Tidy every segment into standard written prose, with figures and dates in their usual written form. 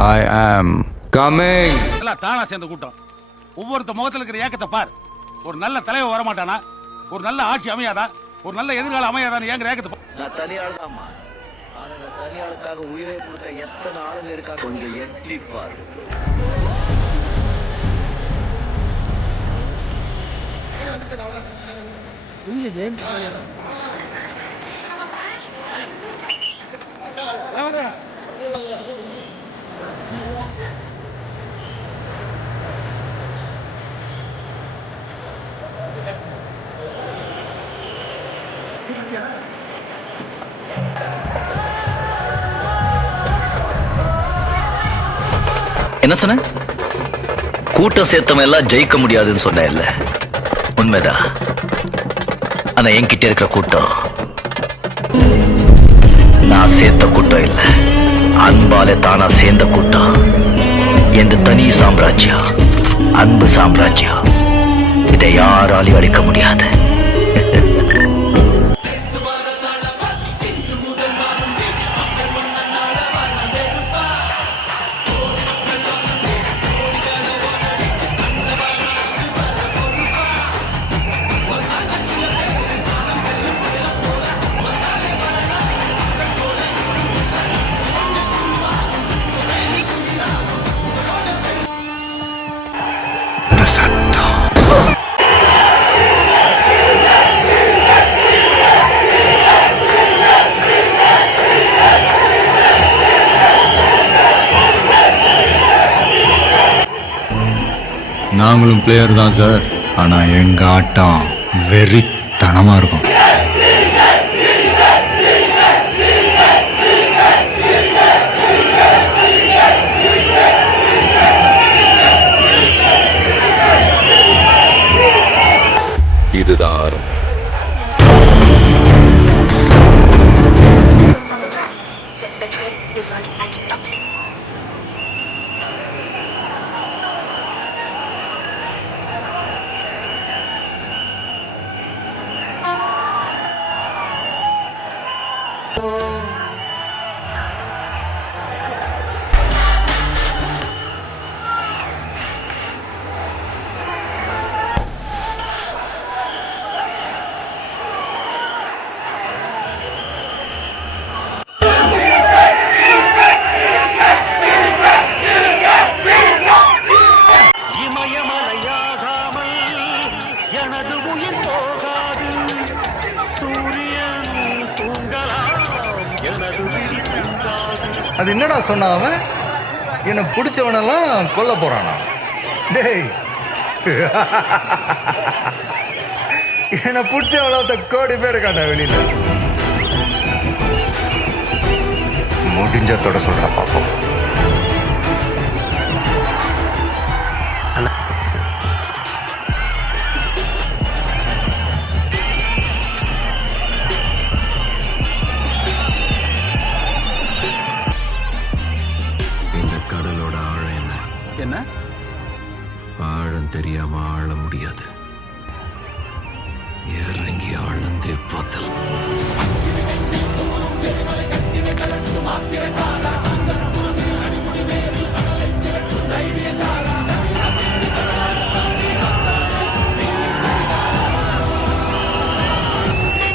I am coming. எல்லாம் தானா சேர்ந்த கூட்டம். ஒவ்வொருத்த முகத்துல இருக்கிற ஏக்கத்தை பார். ஒரு நல்ல தலைவர் வரமாட்டானா? ஒரு நல்ல ஆட்சி அமையாதா? ஒரு நல்ல எதிர்காலம் அமையாதான்னு ஏங்குற ஏக்கத்தை நான் தனியாள் தான்மா. ஆனா இந்த தனியாளுக்காக உயிரை கொடுத்த எத்தனை ஆளுங்க இருக்கா கொஞ்சம் எட்டி பாரு. என்ன சொன்ன? கூட்டம் சேர்த்தவன் எல்லாம் ஜெயிக்க முடியாதுன்னு சொன்ன இல்ல? உண்மைதான். ஆனா என்கிட்ட இருக்கிற கூட்டம் நான் சேர்த்த கூட்டம் இல்ல, அன்பால தானா சேர்ந்த கூட்டம். எந்த தனி சாம்ராஜ்யம், அன்பு சாம்ராஜ்யம். இதை யாராலையும் அடிக்க முடியாது. நாங்களும் பிளேயர் தான் சார். ஆனா எங்க ஆட்டம் வெறித்தனமா இருக்கும். இதுதான் ஆரம்பம். அது என்னடா சொன்ன அவன்? என்னை பிடிச்சவனெல்லாம் கொல்ல போறானா? டேய், என்னை பிடிச்சவள கோடி பேர் காட்டா வெளியில. முடிஞ்ச தொட சொல்ற பாப்போம். கடலோட ஆழம் என்ன? என்ன? ஆழம் தெரியாம ஆழ முடியாது. இறங்கி ஆழ்ந்தே பார்த்தல்.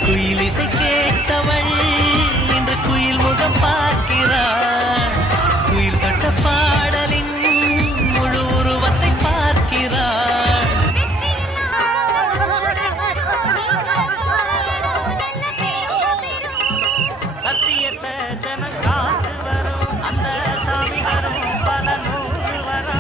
குயிலிசை கேட்டவள் இன்று குயில் முகம் பார்க்கிறாள். குயில் கட்ட பாடலின் முழு உருவத்தை பார்க்கிறாள். சத்தியத்தை ஜனம் காத்து வரும், அந்த சாமி வரும் பல நூறு வரும்.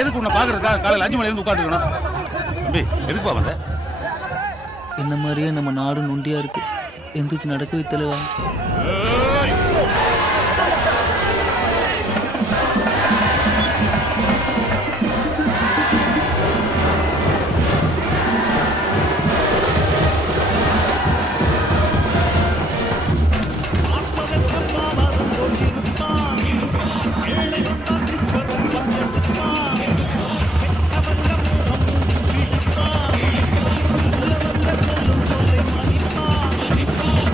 எதுக்கு உன்னை பாக்குறதா காலையில் 5 மணில இருந்து உட்காந்துக்கணும்? தம்பி எதுக்குப்பா வந்த? என்ன மாதிரியே நம்ம நாடு நொண்டியா இருக்கு. எந்திரிச்சு நடக்கவே தலைவா.